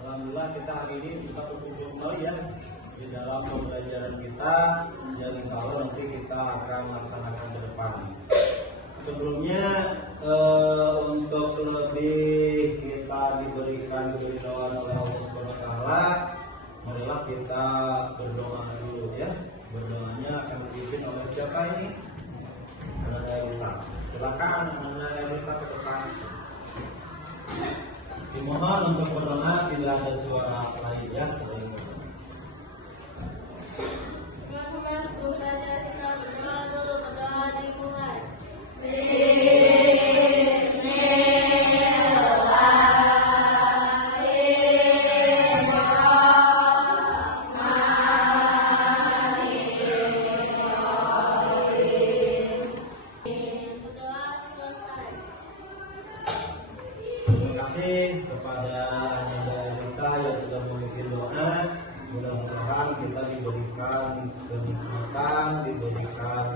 Alhamdulillah kita hari ini bisa berkumpul kembali ya di dalam pembelajaran kita, dan insya Allah nanti kita akan melaksanakan ke depan. Sebelumnya untuk lebih kita diberikan keridhaan oleh Allah Subhanahu wa taala, marilah kita berdoa dulu ya. Berdoanya akan dipimpin oleh siapa ini? Anak Elita. Silakan Anak Elita ke depan. Dimohon untuk berdoa, tidak ada suara lain ya. Kepada anak kita yang sudah memimpin doa, mudah-mudahan kita diberikan kenikmatan, diberikan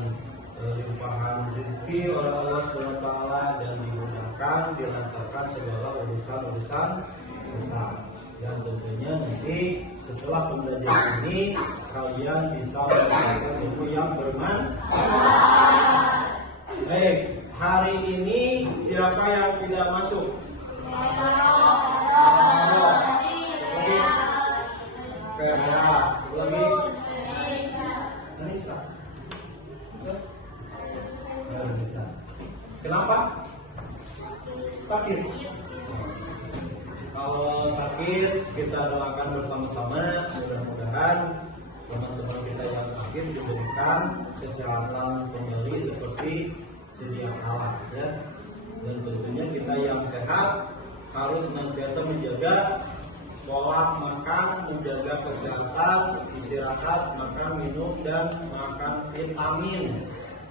limpahan rezeki oleh Allah Subhanahu wa taala, dan dimudahkan, dilancarkan segala urusan-urusan kita. Dan tentunya nanti setelah pembelajaran ini kalian bisa mendapatkan ilmu yang bermanfaat. Baik, hari ini siapa yang tidak masuk? Kenapa? Sakit. Kalau sakit, kita doakan bersama-sama, mudah-mudahan teman-teman kita yang sakit diberikan kesehatan kembali seperti sedia kala ya. Dan tentunya kita yang sehat harus senantiasa menjaga pola makan, menjaga kesehatan, istirahat, makan, minum, dan makan vitamin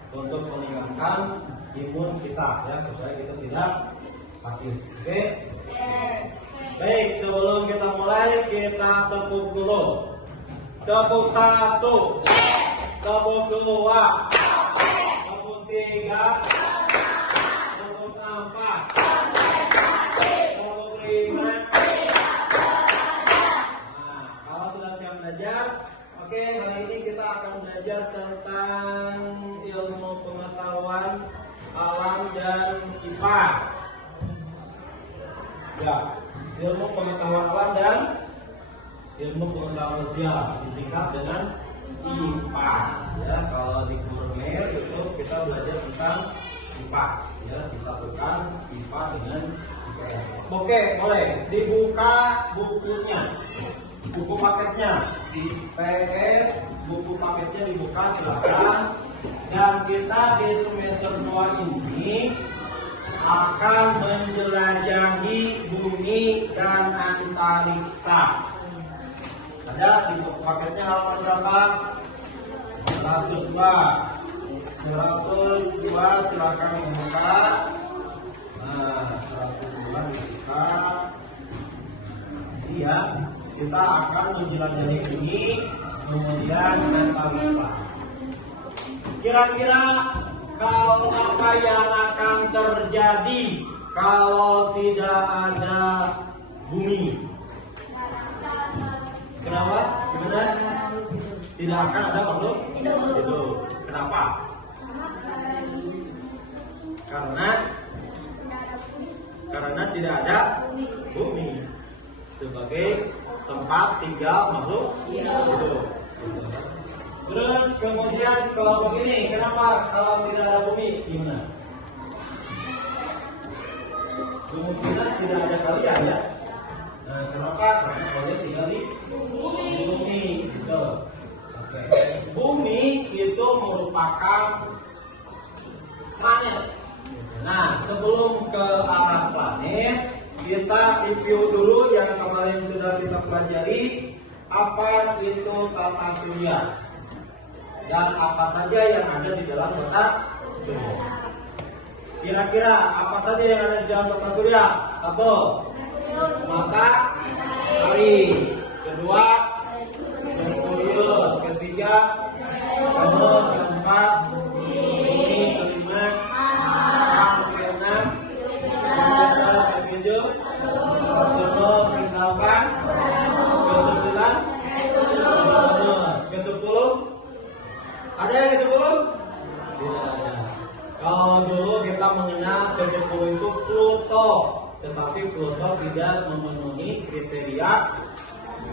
untuk meningkatkan imun kita ya, supaya kita tidak sakit. Oke? Baik, sebelum kita mulai, kita tepuk dulu. Tepuk 1, tepuk 2, tepuk 3, tepuk 4, tepuk 5. Nah, kalau sudah siap belajar, oke, hari ini kita akan belajar tentang ilmu pengetahuan alam dan IPA. Ya, ilmu pengetahuan alam dan ilmu pengetahuan sosial disingkat dengan IPA. Ya, kalau di Kurmer itu kita belajar tentang IPA. Ya, disatukan IPA dengan IPS. Oke, boleh dibuka bukunya, buku paketnya di PS, buku paketnya dibuka silakan. Dan kita di semester 2 ini akan menjelajahi bumi dan antariksa. Ada di buku paketnya halaman berapa? 102 silakan dibuka. Nah, 102 dibuka. Ini ya, kita akan menjelajahi bumi kemudian antariksa. Kira-kira kalau apa yang akan terjadi kalau tidak ada bumi? Kenapa? Gimana? Tidak akan ada makhluk hidup. Kenapa? Karena tidak ada bumi sebagai tempat tinggal makhluk hidup. Terus kemudian kelompok ini, kenapa kalau tidak ada bumi? Gimana? Kemungkinan tidak ada kalian ya. Nah, kenapa? Karena kalian tinggal di bumi. Gitu. Oke. Bumi itu merupakan planet. Nah, sebelum ke arah planet, kita review dulu yang kemarin sudah kita pelajari. Apa itu tata surya? Dan apa saja yang ada di dalam tata surya? Kira-kira apa saja yang ada di dalam tata surya? 1. Matahari. Kedua, Merkurius. Ketiga, Venus. Keempat, Bumi. Kelima, Mars. Keenam, ketujuh, Saturnus. ini kriteria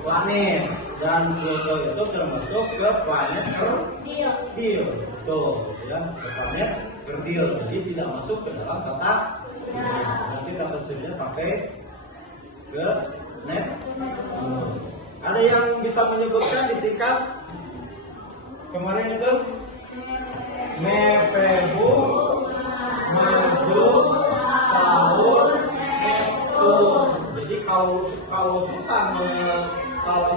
planet, dan Pluto itu termasuk ke planet kerdil. Tuh, ya, ke planet kerdil. Jadi tidak masuk ke dalam tata surya. Nanti tata surya sampai ke Neptunus. Ada yang bisa menyebutkan disingkat kemarin itu? Mepeu, Maju, Saur, Neptun. Jadi kalau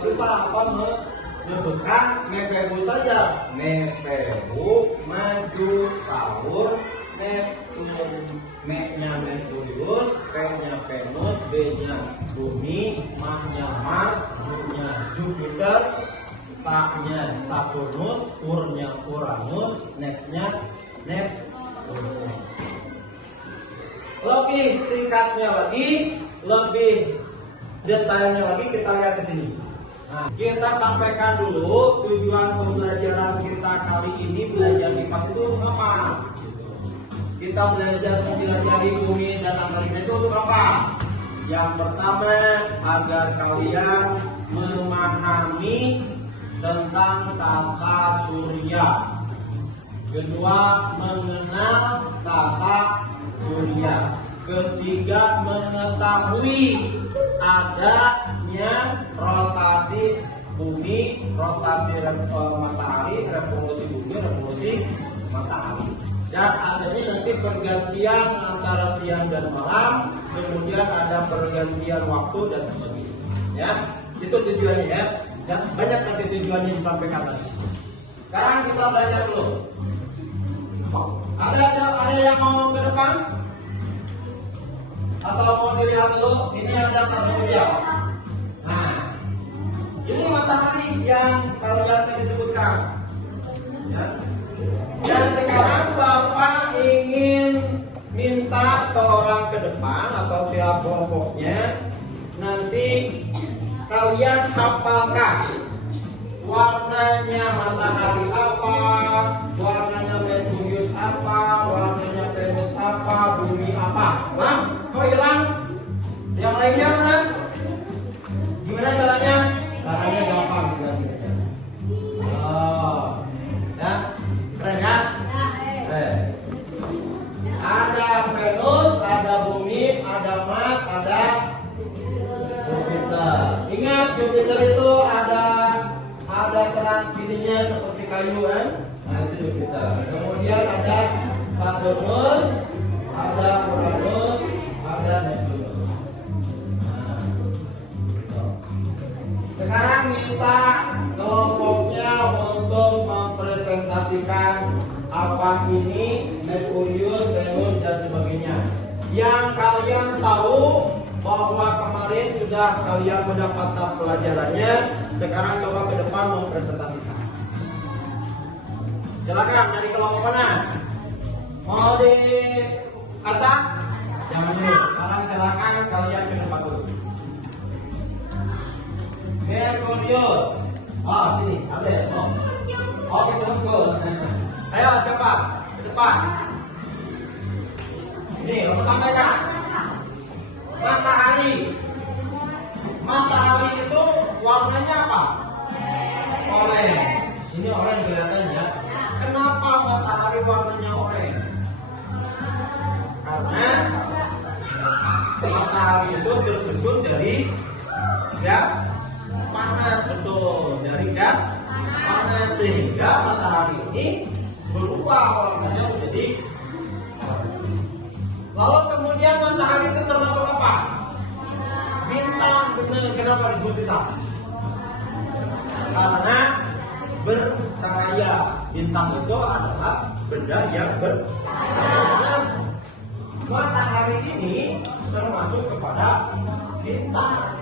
susah apa menyebutkan Mepeu saja. Mepeu, Maju, Saur, Neptun. M-nya Merkurius, P-nya Venus, B-nya Bumi, M-nya Mars, U-nya Jupiter, S-nya Saturnus, U-nya Uranus, N-nya Neptunus. Lebih singkatnya lagi, lebih detailnya lagi kita lihat di sini. Nah, kita sampaikan dulu tujuan pembelajaran kita kali ini belajar IPA itu apa? Kita belajar mempelajari bumi dan antariksa itu untuk apa? Yang pertama, agar kalian memahami tentang tata surya. Kedua, mengenal tata surya. Ketiga, mengetahui adanya rotasi bumi, rotasi matahari, revolusi bumi, revolusi matahari. Dan adanya nanti pergantian antara siang dan malam, kemudian ada pergantian waktu dan sebagainya. Ya, itu tujuannya ya. Dan banyak nanti tujuannya disampaikan nanti. Sekarang kita belajar dulu. Ada yang mau ke depan? Atau mau dilihat dulu? Ini ada tata surya. Nah, ini matahari yang kalian tadi sebutkan. Ya. Dan sekarang Bapak ingin minta seorang ke depan atau tiap kelompoknya nanti kalian hafalkan warnanya matahari apa, warnanya Merkurius apa, warnanya Venus apa, bumi apa. Nah, kok hilang? Yang lainnya mana? Gimana caranya? Caranya gampang. Ya. Keren ya? Ada Venus, ada bumi, ada Mars, ada Jupiter. Ingat Jupiter itu ada serat kirinya seperti kayu kan? Nah itu Jupiter. Kemudian ada Saturnus, ada Uranus, ada Neptunus. Sekarang minta kelompoknya untuk mempresentasikan apa ini Merkurius, Venus dan sebagainya. Yang kalian tahu bahwa kemarin sudah kalian mendapatkan pelajarannya. Sekarang coba ke depan mempresentasikan. Silakan dari kelompok mana? Mau diacak? Jangan dulu. Sekarang silakan kalian ke depan dulu. Merkurius. Oh sini, ada. Oh gitu. Ayo siapa? Ke depan. Ini kamu sampaikan. Matahari. Matahari itu warnanya apa? Oranye. Ini oranye kelihatannya. Kenapa matahari warnanya oranye? Karena matahari itu tersusun dari gas panas, betul, dari gas panas, sehingga matahari ini berubah warnanya menjadi oranye. Lalu kemudian matahari itu termasuk apa? Bintang. Benar. Kenapa disebut bintang? Karena bercahaya. Bintang itu adalah benda yang bercahaya. Matahari ini termasuk kepada bintang.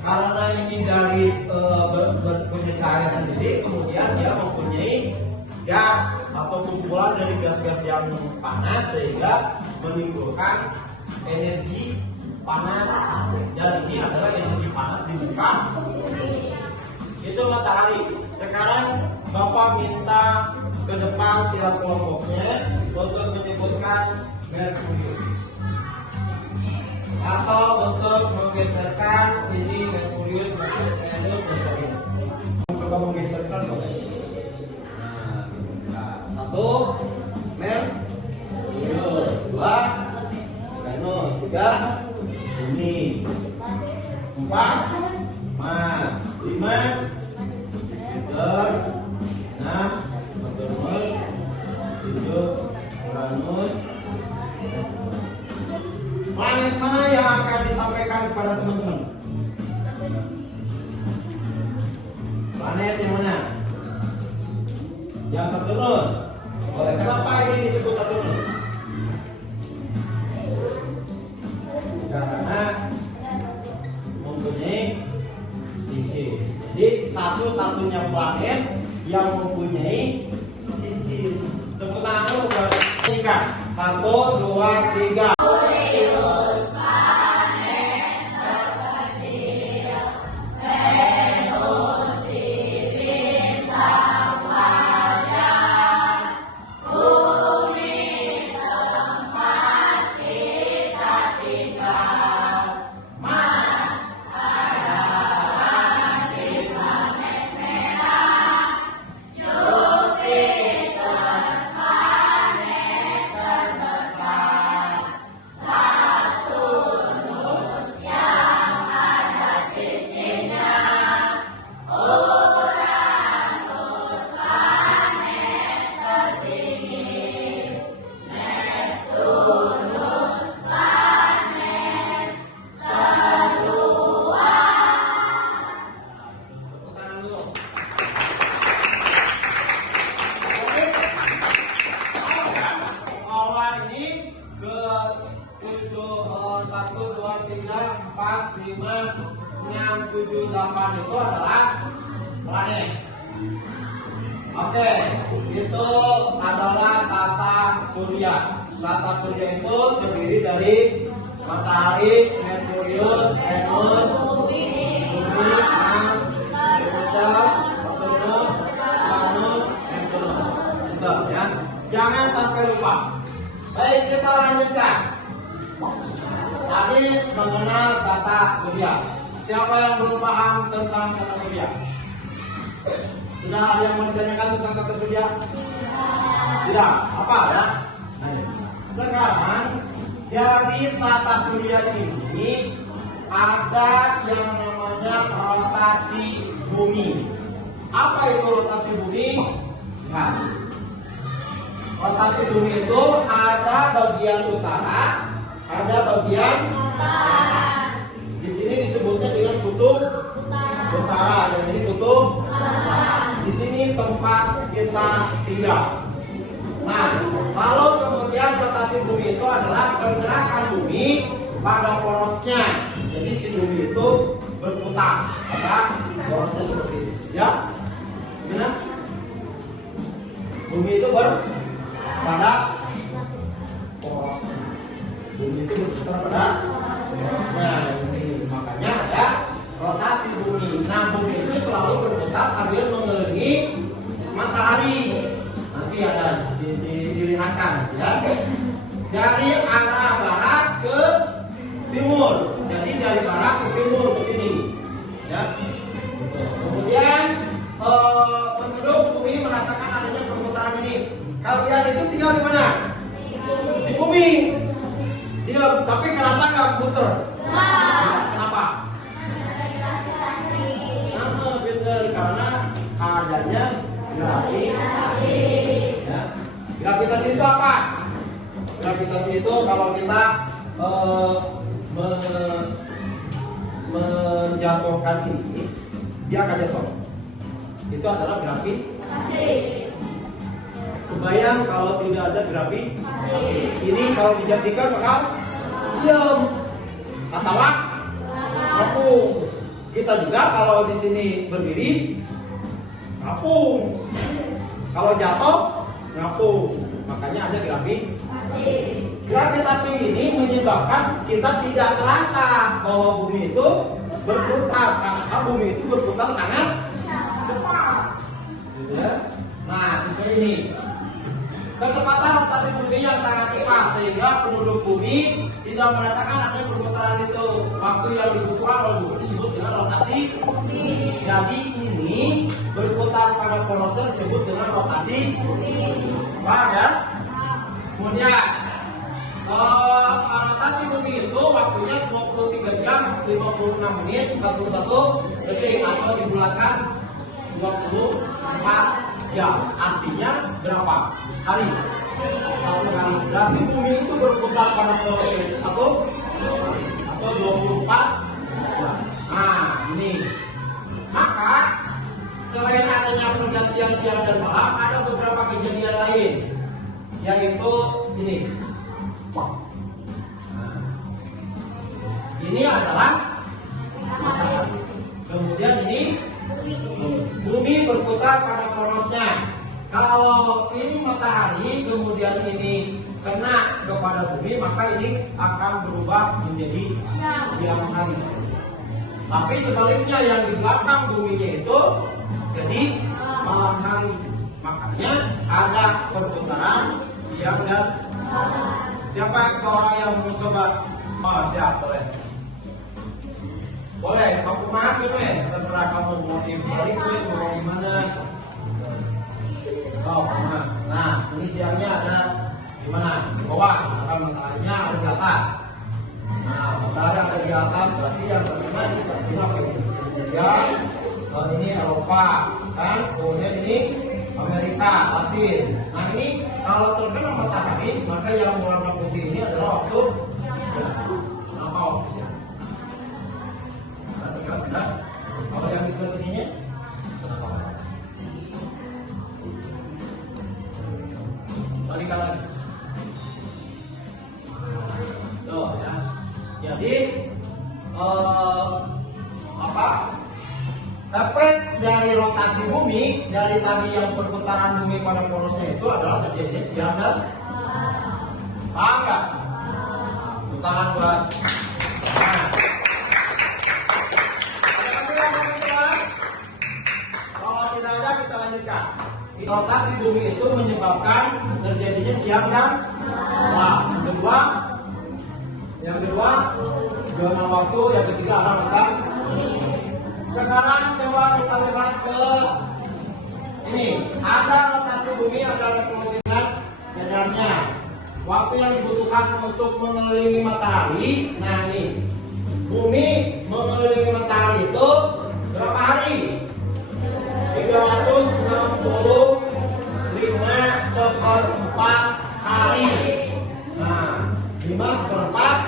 Karena ini dari berpunya cahaya sendiri, kemudian dia mempunyai gas atau kumpulan dari gas-gas yang panas sehingga menimbulkan energi panas. Dan ini adalah energi panas di muka. Itu matahari. Sekarang Bapak minta ke depan tiap kelompoknya untuk menyebutkan Merkurius. atau untuk menggeserkan ini Merkurius masuk Venus dan sebagainya. Coba menggeserkan boleh. Nah, satu Merkurius, dua Venus, tiga Bumi, empat Mars, lima Jupiter, enam Saturnus, tujuh Uranus. Planet mana yang akan disampaikan kepada teman-teman? Planet yang mana? Yang Saturnus. Oleh kenapa ini disebut Saturnus? Karena mempunyai cincin. Jadi satu-satunya planet yang mempunyai cincin. Tepuk tangan dulu buat tiga. 1, 2, 3. Itu adalah planet. Oke, itu adalah tata surya. Tata surya itu terdiri dari matahari, Merkurius, Venus, Bumi, Mars, Jupiter, Saturnus, Uranus, Neptunus. Itu ya. Jangan sampai lupa. Baik, kita lanjutkan. Tadi mengenal tata surya. Siapa yang belum paham tentang tata surya? Sudah ada yang mau ditanyakan tentang tata surya? Tidak. Apa ya? Sekarang dari tata surya ini ada yang namanya rotasi bumi. Apa itu rotasi bumi? Nah, rotasi bumi itu ada bagian utara, ada bagian utara. Di sini disebutnya dengan kutub utara, dan ini kutub di sini tempat kita tinggal. Nah, kalau kemudian rotasi bumi itu adalah pergerakan bumi pada porosnya. Jadi si bumi itu berputar pada porosnya seperti ini. Ya, benar? Bumi itu pada porosnya. Bumi itu berputar pada porosnya. Ini makanya ada rotasi bumi. Nah, bumi itu selalu berputar sambil mengelilingi matahari. Nanti ada dilihatkan ya. Dari arah barat ke timur. Jadi dari barat ke timur ke sini. Ya. Kemudian penduduk bumi merasakan adanya perputaran ini. Kalian itu tinggal di mana? Di bumi. Tinggal, tapi kerasa nggak puter? Kenapa? Bener, karena adanya gravitasi. Ya. Gravitasi itu apa? Gravitasi itu kalau kita menjatuhkan ini, dia akan jatuh. Itu adalah gravitasi. Kebayang kalau tidak ada gravitasi, ini kalau dijadikan bakal diam atau apung. Kita juga kalau di sini berdiri ngapung, kalau jatuh ngapung. Makanya ada gravitasi. Gravitasi ini menyebabkan kita tidak terasa bahwa bumi itu berputar, karena bumi itu berputar sangat cepat. Gitu ya? Nah, seperti ini. Kecepatan rotasi bumi yang sangat cepat sehingga penduduk bumi tidak merasakan adanya perputaran itu. Waktu yang dibutuhkan oleh bumi disebut dengan rotasi. Jadi ini berputar pada porosnya disebut dengan rotasi. Paham ya? Kemudian rotasi bumi itu waktunya 23 jam 56 menit 41 detik atau dibulatkan 24 jam. Artinya berapa hari? 1 hari. Berarti bumi itu berputar pada porosnya 1 atau 24 jam. Nah ini. Maka selain adanya pergantian siang dan malam, ada beberapa kejadian lain, yaitu ini. Nah, ini adalah matahari. Kemudian ini bumi berputar pada porosnya. Kalau ini matahari, kemudian ini kena kepada bumi, maka ini akan berubah menjadi siang hari. Tapi sebaliknya yang di belakang buminya itu jadi malam hari. Makanya ada perputaran siang dan malam. Siapa seorang yang mau coba? Oh, siap, boleh. Boleh, kamu maaf ya, terserah kamu mau dibalik mau gimana. Oh, nah, ini siangnya ada di mana? Di bawah, misalkan mataharinya ada di atas. Nah, matahari ada di atas, berarti yang pertama ini Indonesia, ini Eropa, kan? Kemudian ini Amerika Latin. Nah ini kalau terkena matahari, maka yang warna putih ini adalah waktu apa? Nah, kalau yang di sebelah sininya, balikan lagi. Tuh ya. Jadi efek dari rotasi bumi dari tadi yang perputaran bumi pada porosnya itu adalah terjadinya siang dan paham nggak? Putaran buat. Nah. Ada yang mau bilang? Kalau tidak ada kita lanjutkan. Rotasi bumi itu menyebabkan terjadinya siang dan malam. Yang kedua zona waktu, yang ketiga arah matahari. Sekarang coba kita lihat ke ini. Ada rotasi bumi, ada revolusi sebenarnya. Waktu yang dibutuhkan untuk mengelilingi matahari. Nah ini, bumi mengelilingi matahari itu berapa hari? 365/4 hari. Nah, 5/4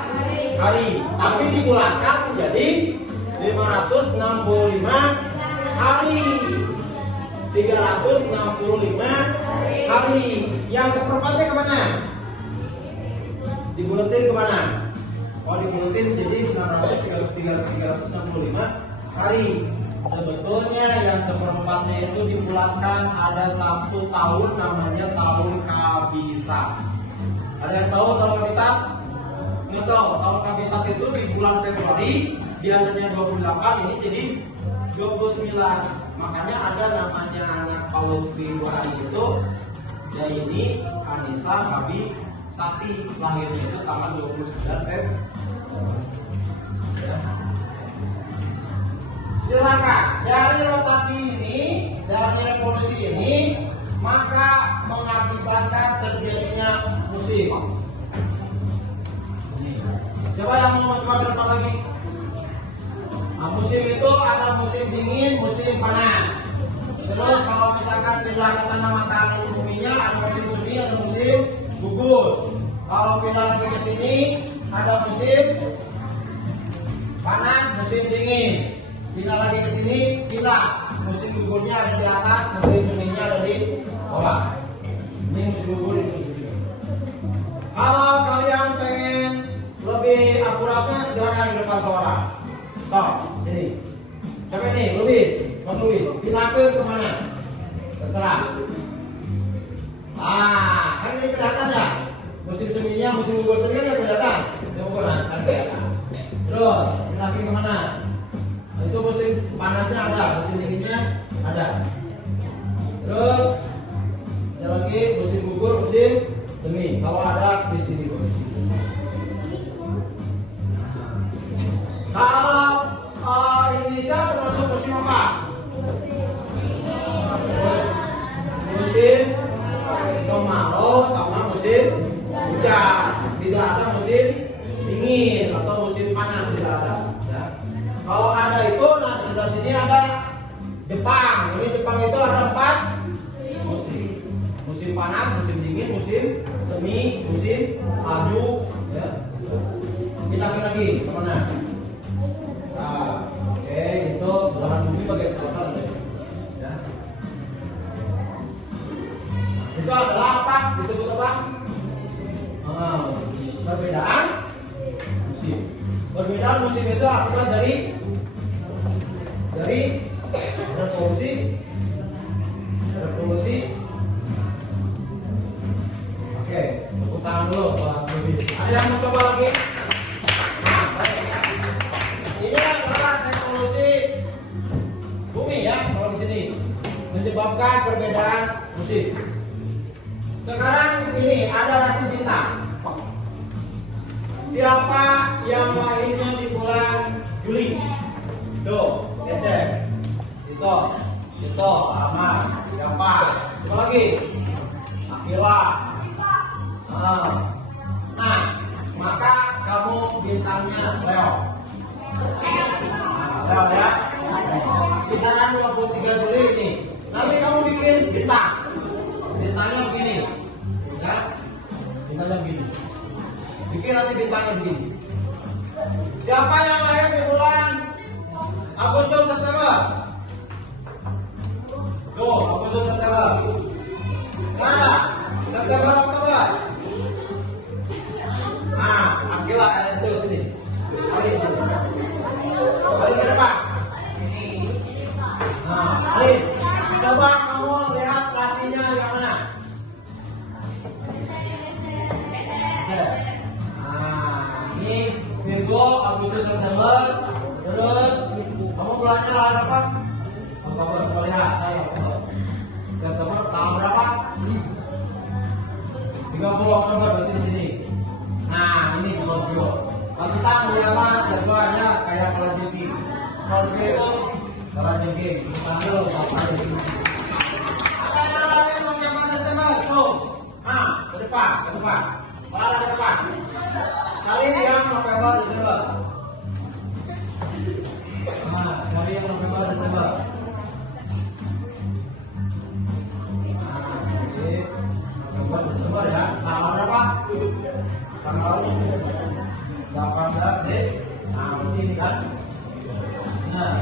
hari. Tapi dibulatkan menjadi 565 hari. 365 hari. Yang seperempatnya kemana? Dibuletin kemana? Oh, dibuletin jadi 365 hari. Sebetulnya yang seperempatnya itu dibulatkan ada 1 tahun, namanya tahun kabisat. Ada yang tahu tahun kabisat? Nggak tahu. Tahun kabisat itu di bulan Februari biasanya 28, ini jadi 29. Makanya ada namanya anak Paulus Februari itu, ya ini Anissa Fabi Sati, lahirnya itu tanggal 29 Februari. Silakan, dari rotasi ini, dari revolusi ini, maka mengakibatkan terjadinya musim. Coba yang mau coba berapa lagi? Nah, musim itu ada musim dingin, musim panas. Terus kalau misalkan pindah ke sana matahari buminya, ada musim semi, ada musim gugur. Kalau pindah lagi ke sini, ada musim panas, musim dingin. Pindah lagi ke sini, pindah. Musim gugurnya ada di atas, musim seminya ada di bawah. Ini musim gugur itu. Kalau kalian pengen lebih akuratnya, silakan di depan suara. Toh, sini. Coba nih, lebih, Mas Louis. Pindah ke mana? Terserah. Kan ini kelihatan ya. Musim seminya, musim gugur tadi kan kelihatan. Musim gugur, nah, kan kelihatan. Terus, pindah lagi kemana? Nah, itu musim panasnya ada, musim dinginnya ada. Terus ada lagi musim gugur, musim semi. Kalau ada di sini. Kalau Indonesia termasuk musim apa? Musim kemarau sama musim hujan. Tidak ada musim dingin atau musim panas, tidak ada. Ya. Kalau ada itu, nah di sebelah sini ada Jepang. Jadi Jepang itu ada 4 musim. Musim panas, musim dingin, musim semi, musim salju. Ya. Kita lagi kemana? Nah, oke, itu belahan bumi bagian selatan. Ya. Itu adalah apa? Disebut apa? Perbedaan musim. Perbedaan musim itu akibat dari revolusi. Oke, tepuk tangan dulu Pak Budi. Ada yang mau coba lagi? Nah, baik. Ini adalah revolusi bumi ya, kalau di sini menyebabkan perbedaan musim. Sekarang ini ada rasi bintang. Siapa yang lahirnya di bulan Juli? Tuh, Ecep. Itu, Ahmad. Siapa? Siapa lagi? Akila. Nah, maka kamu bintangnya Leo. Leo ya. Kisaran 23 Juli ini. Nanti kamu bikin bintang. Bintangnya begini. Ya. Bintangnya begini. Bikin nanti bintangnya begini. Siapa yang lahir di bulan Agustus September? Tuh, Agustus September. Mana? September Oktober. Nah, Akila itu sini. Hari ke depan. Nah, hari. Coba kamu lihat rasinya yang mana? Ini Virgo, Agustus, September. Terus kamu bulannya lahir apa? Oktober. Coba lihat saya Oktober. September tahun berapa? 30 Oktober berarti di sini. Nah ini Scorpio. Pantesan ulama jagoannya kayak kalau JP. Scorpio itu kalau JP. Panggil apa JP? Ada yang lain mau yang mana sama? Tuh. Nah ke depan. Parah ke depan. Cari yang November Desember. Nah, cari yang November Desember. Nah, jadi November Desember ya. Tanggal berapa? Tanggal 18 deh. Nah, ini kan. Nah,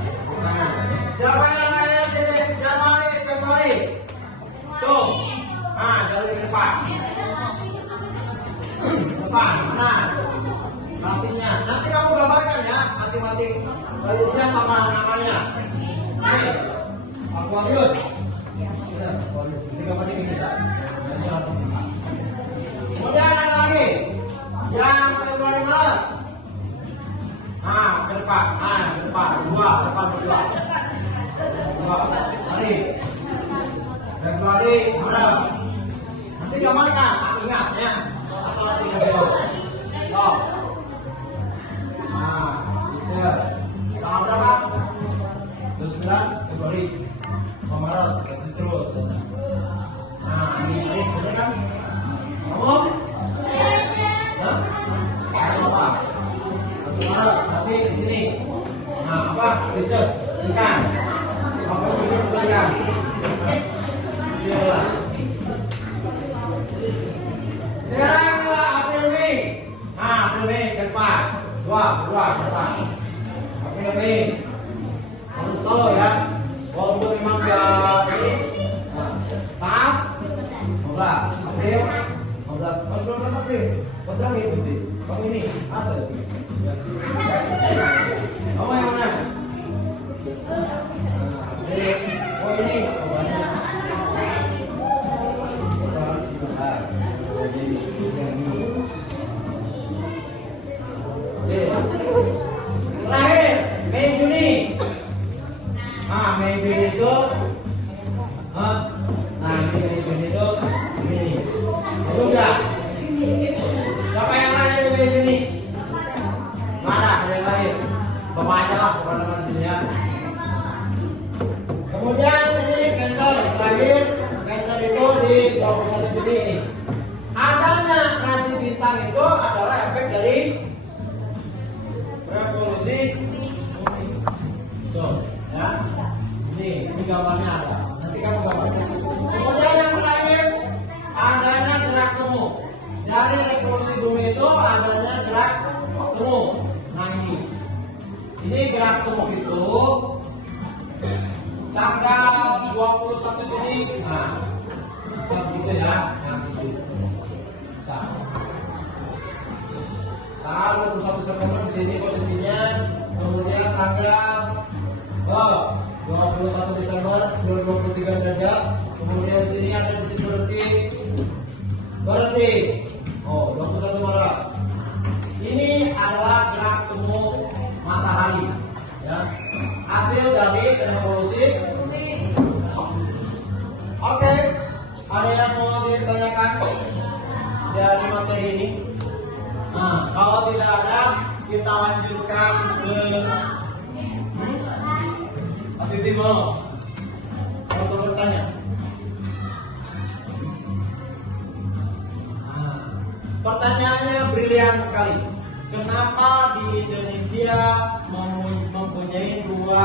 siapa yang lahir di Januari, Februari? Tuh. Nah, dari depan. Depan, mana? Rasinya. Nanti kamu gambarkan ya, masing-masing rasinya sama namanya. Ini Aquarius. Aquarius. Ini gambarnya ini kita. Ini langsung kita. Kemudian ada lagi yang Februari Maret. Nah, ke depan. Nah, ke depan. Dua. Mari. Februari Maret. Nanti gambarkan, ingat ya. Atau nanti video. Oh. Nah, itu. Tanggal berapa? Terus Februari. Maret. Terus. Nah, ini sebenarnya kan. Kamu? Hah? Apa? Maret. Nanti di sini. Nah, apa? Riset. Ikan. Apa itu ikan? Iya. Sekarang April Mei. Nah, April Mei ke depan. Dua ke depan. April Mei. Harus tahu ya. Walaupun memang dia ini. Tahap. 15 April. 15 April. Betul ikuti. Kamu ini asal sih. Kamu yang mana? Oh ini. Terakhir Mei Juni. Nah Mei Juni itu Mei Juni itu ini. Betul nggak? Siapa yang lahir di Mei Juni? Mana yang lahir? bapak aja lah teman-teman di sini ya. Kemudian ini cancel terakhir, cancel itu di 21 Juni ini. Adanya rasi bintang itu adalah efek dari revolusi bumi. Tuh, ya. Ini gambarnya ada. Nanti kamu gambarnya. Kemudian yang terakhir adanya gerak semu. Dari revolusi bumi itu adanya gerak semu. Nah ini gerak semu itu tanggal 21 Juni. Nah, begitu ya. Tanggal 21 September di sini posisinya. Kemudian tanggal 21 Desember 2023 derajat. Kemudian di sini ada di sini berhenti. Oh, 21 Maret. Ini adalah gerak semu matahari. Ya. Hasil dari revolusi. Oke. Ada yang mau ditanyakan dari materi ini? Nah, kalau tidak ada, kita lanjutkan ke Habibie mau untuk bertanya. Nah, pertanyaannya brilian sekali. Kenapa di Indonesia mempunyai dua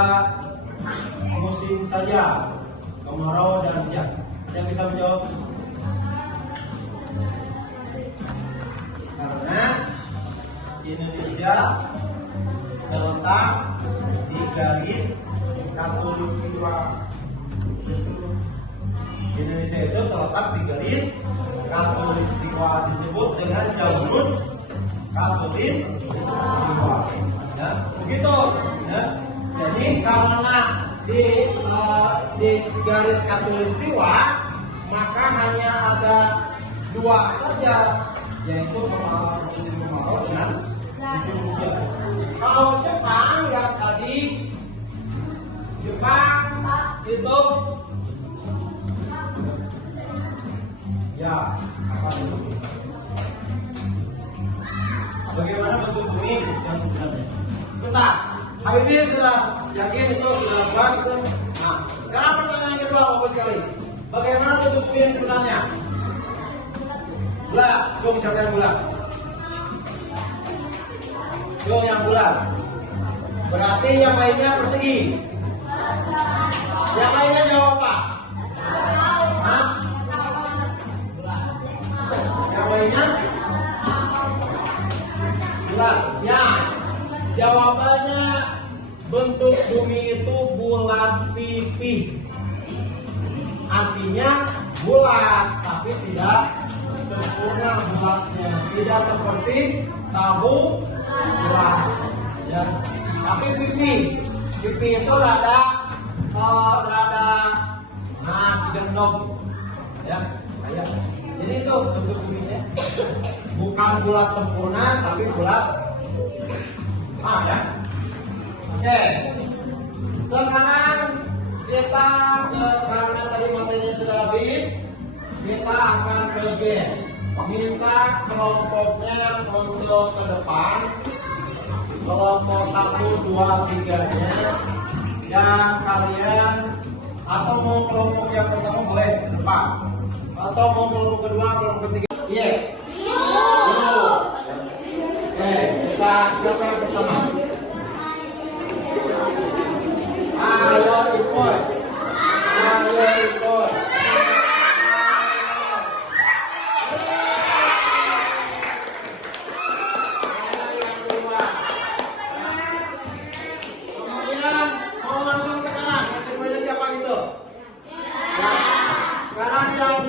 musim saja, kemarau dan hujan? Ada yang bisa menjawab? Karena Indonesia terletak di garis khatulistiwa. Indonesia itu terletak di garis khatulistiwa, disebut dengan jalur khatulistiwa. Ya, begitu. Ya. Jadi karena di garis khatulistiwa, maka hanya ada dua saja, yaitu musim kemarau dan musim hujan. Kalau Jepang yang tadi, Jepang itu ya apa itu? Bagaimana bentuk bumi yang sebenarnya? Bentar, Habibie sudah yakin itu sudah buat itu. Nah, sekarang pertanyaan kedua bagus sekali. Bagaimana bentuk bumi yang sebenarnya? Bulat, coba siapa yang bulat? Coba yang bulat. Berarti yang lainnya persegi. Yang lainnya jawab apa? Hah? Yang lainnya? Bulat. Ya. Jawabannya bentuk bumi itu bulat pipih. Artinya bulat, tapi tidak sempurna bulatnya. Tidak seperti tahu bulat. Ya. Tapi pipih itu rada segendong, ya, kayak. Jadi itu bentuk buminya bukan bulat sempurna, tapi bulat. Ya. Oke. Sekarang kita karena tadi materinya sudah habis, kita akan ke game. Minta kelompoknya untuk ke depan. Kelompok 1, 2, 3-nya yang kalian, atau mau kelompok yang pertama boleh depan, atau mau kelompok kedua, kelompok ketiga. Iya. Oke, kita siapa yang pertama? Ayo ikut. Ayo ikut.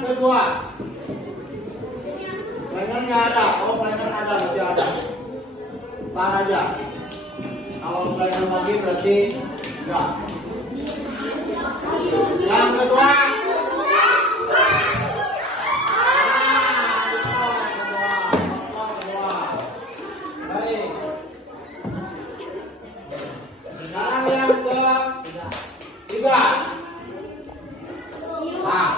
Kedua, planner nggak ada. Oh, planner ada, masih ada. Tahan aja. Kalau planner lagi berarti enggak. Yang kedua, baik. Sekarang yang ketiga. Nah.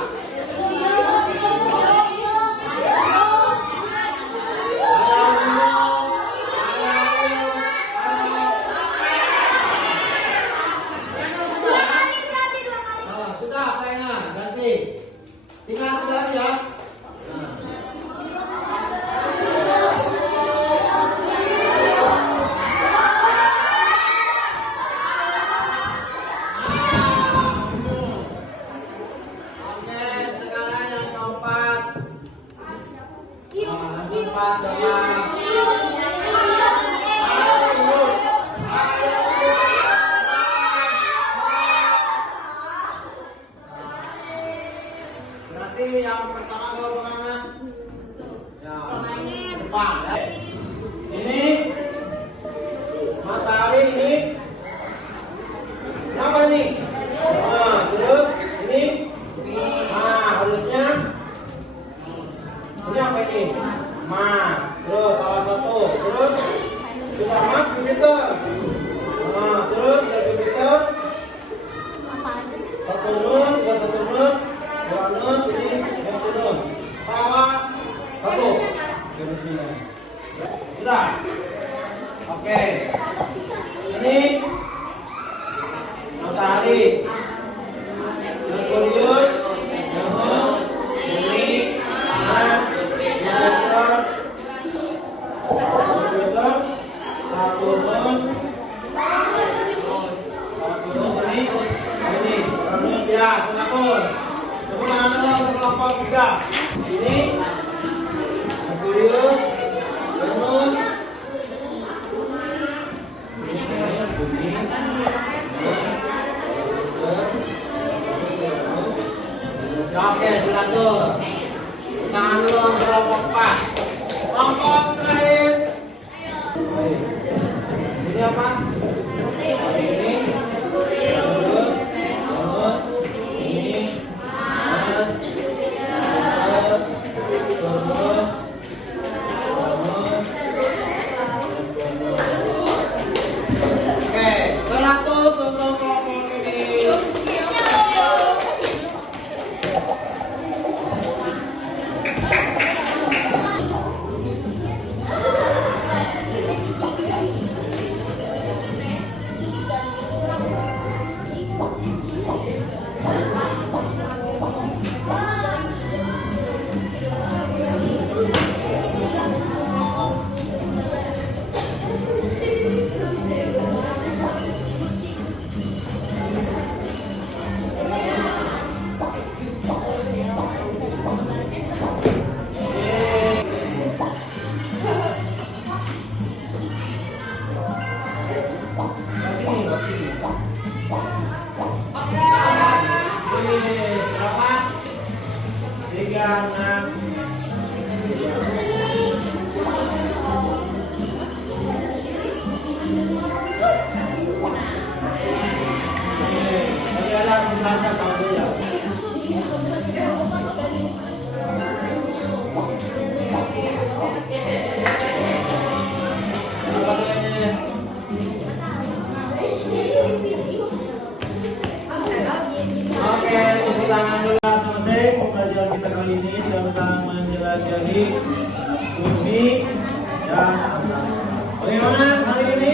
3. Ini Merkurius, Venus, Bumi, oke, sudah tuh. Tangan lu berlokok pas. Longkok terakhir. Ini apa? Ini Merkurius, Venus, ini Mars, Jupiter, Venus, oke, 100 untuk kelompok ini. Berapa? 36. Ini ada sisanya satu ya. Oke, tepuk tangan dulu selesai pembelajaran kita kali ini tentang menjelajahi bumi dan angkasa. Bagaimana hari ini?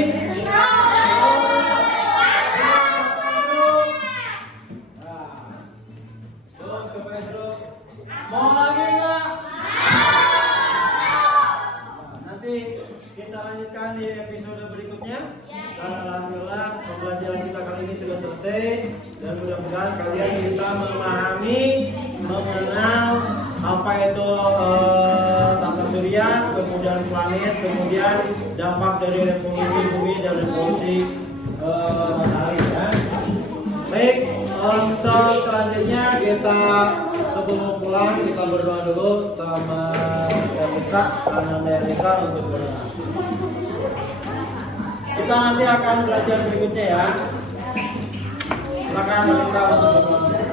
Mau lagi nggak? Nanti kita lanjutkan di episode berikutnya. Dan alhamdulillah pembelajaran kita kali ini sudah selesai dan mudah-mudahan kalian bisa memahami, mengenal apa itu tata surya, kemudian planet, kemudian dampak dari revolusi bumi dan revolusi matahari. Ya. Baik, untuk selanjutnya kita sebelum pulang kita berdoa dulu sama Erika, Ananda Erika untuk berdoa. Kita nanti akan belajar berikutnya ya. Silakan kita untuk berdoa.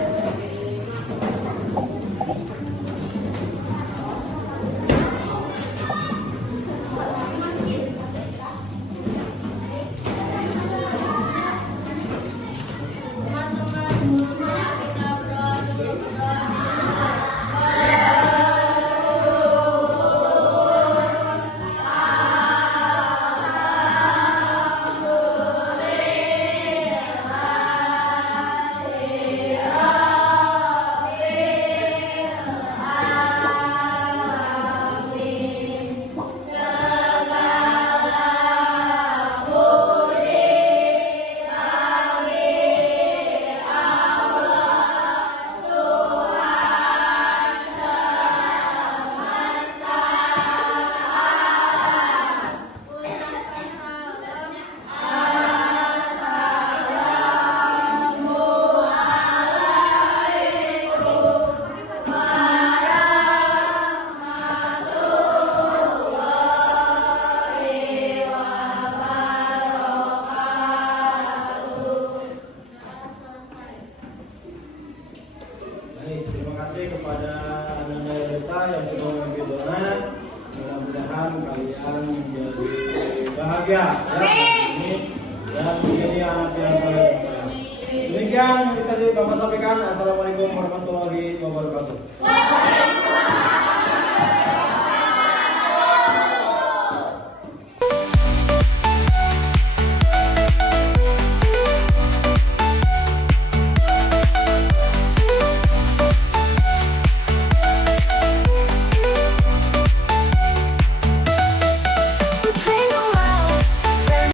Kepada Ananda Erika yang sudah memimpin doa, mudah-mudahan kalian menjadi bahagia ya, dan menjadi anak yang baik. Demikian bisa Bapak sampaikan. Assalamualaikum warahmatullahi wabarakatuh.